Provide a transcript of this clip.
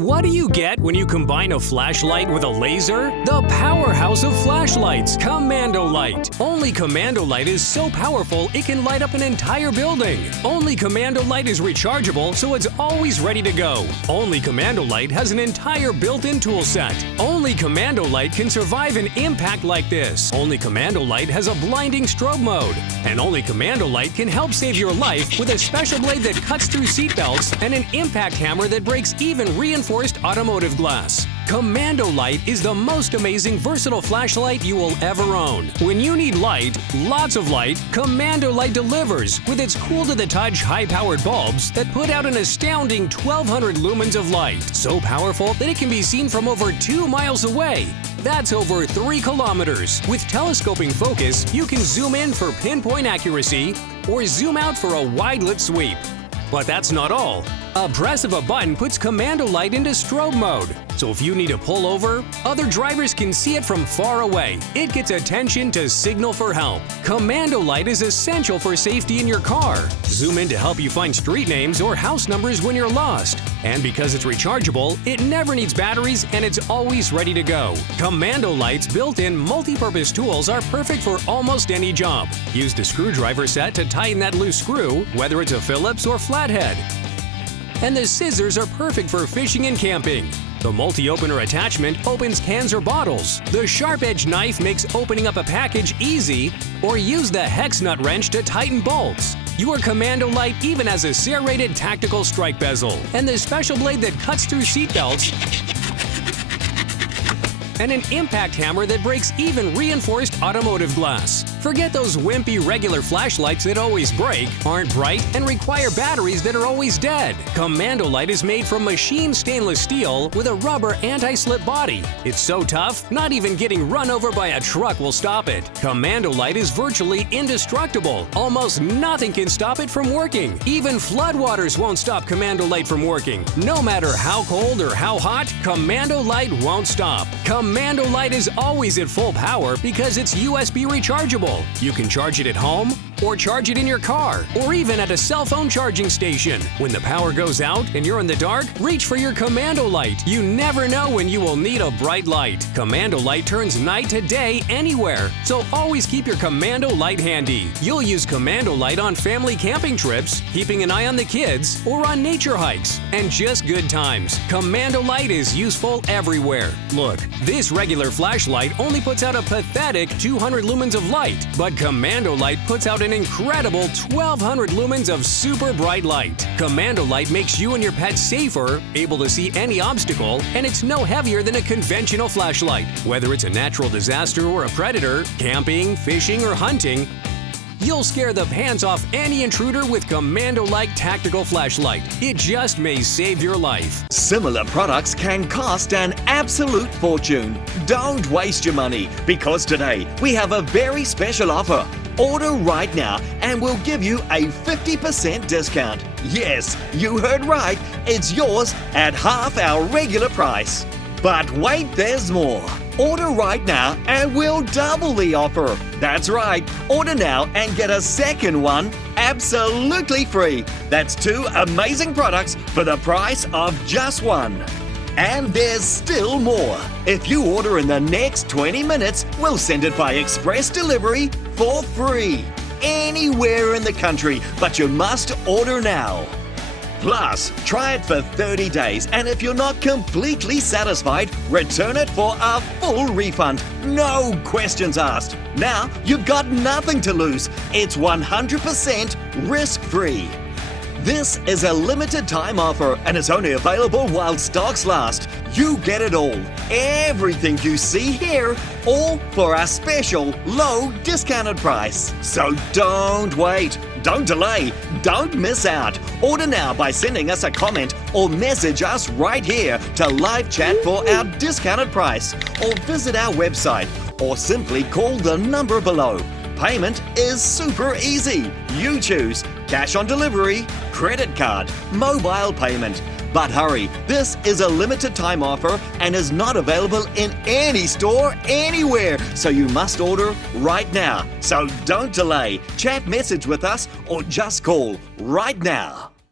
What do you get when you combine a flashlight with a laser? The powerhouse of flashlights, Commando Light. Only Commando Light is so powerful it can light up an entire building. Only Commando Light is rechargeable, so it's always ready to go. Only Commando Light has an entire built-in tool set. Only Commando Light can survive an impact like this. Only Commando Light has a blinding strobe mode. And only Commando Light can help save your life with a special blade that cuts through seatbelts and an impact hammer that breaks even reinforced automotive glass. Commando Light is the most amazing versatile flashlight you will ever own. When you need light, lots of light, Commando Light delivers with its cool-to-the-touch high-powered bulbs that put out an astounding 1,200 lumens of light, so powerful that it can be seen from over 2 miles away. That's over 3 kilometers. With telescoping focus, you can zoom in for pinpoint accuracy or zoom out for a wide-lit sweep. But that's not all. A press of a button puts Commando Light into strobe mode. So if you need to pull over, other drivers can see it from far away. It gets attention to signal for help. Commando Light is essential for safety in your car. Zoom in to help you find street names or house numbers when you're lost. And because it's rechargeable, it never needs batteries and it's always ready to go. Commando Light's built-in multi-purpose tools are perfect for almost any job. Use the screwdriver set to tighten that loose screw, whether it's a Phillips or flathead. And the scissors are perfect for fishing and camping. The multi-opener attachment opens cans or bottles. The sharp-edged knife makes opening up a package easy, or use the hex nut wrench to tighten bolts. Your Commando Light even has a serrated tactical strike bezel, and the special blade that cuts through seatbelts, and an impact hammer that breaks even reinforced automotive glass. Forget those wimpy regular flashlights that always break, aren't bright, and require batteries that are always dead. Commando Light is made from machined stainless steel with a rubber anti-slip body. It's so tough, not even getting run over by a truck will stop it. Commando Light is virtually indestructible. Almost nothing can stop it from working. Even floodwaters won't stop Commando Light from working. No matter how cold or how hot, Commando Light won't stop. Commando Light is always at full power because it's USB rechargeable. You can charge it at home, or charge it in your car, or even at a cell phone charging station. When the power goes out and you're in the dark, reach for your Commando Light. You never know when you will need a bright light. Commando Light turns night to day anywhere, so always keep your Commando Light handy. You'll use Commando Light on family camping trips, keeping an eye on the kids, or on nature hikes, and just good times. Commando Light is useful everywhere. Look, this regular flashlight only puts out a pathetic 200 lumens of light, but Commando Light puts out an incredible 1,200 lumens of super bright light. Commando Light makes you and your pet safer, able to see any obstacle, and it's no heavier than a conventional flashlight. Whether it's a natural disaster or a predator, camping, fishing, or hunting, you'll scare the pants off any intruder with Commando Light Tactical Flashlight. It just may save your life. Similar products can cost an absolute fortune. Don't waste your money, because today we have a very special offer. Order right now and we'll give you a 50% discount. Yes, you heard right, it's yours at half our regular price. But wait, there's more. Order right now and we'll double the offer. That's right, order now and get a second one absolutely free. That's 2 amazing products for the price of just one. And there's still more. If you order in the next 20 minutes, we'll send it by express delivery for free. Anywhere in the country, but you must order now. Plus, try it for 30 days, and if you're not completely satisfied, return it for a full refund. No questions asked. Now, you've got nothing to lose. It's 100% risk-free. This is a limited time offer and it's only available while stocks last. You get it all. Everything you see here, all for a special low discounted price. So don't wait. Don't delay. Don't miss out. Order now by sending us a comment or message us right here to live chat for our discounted price, or visit our website, or simply call the number below. Payment is super easy. You choose cash on delivery, credit card, mobile payment. But hurry, this is a limited time offer and is not available in any store anywhere, so you must order right now. So don't delay. Chat message with us or just call right now.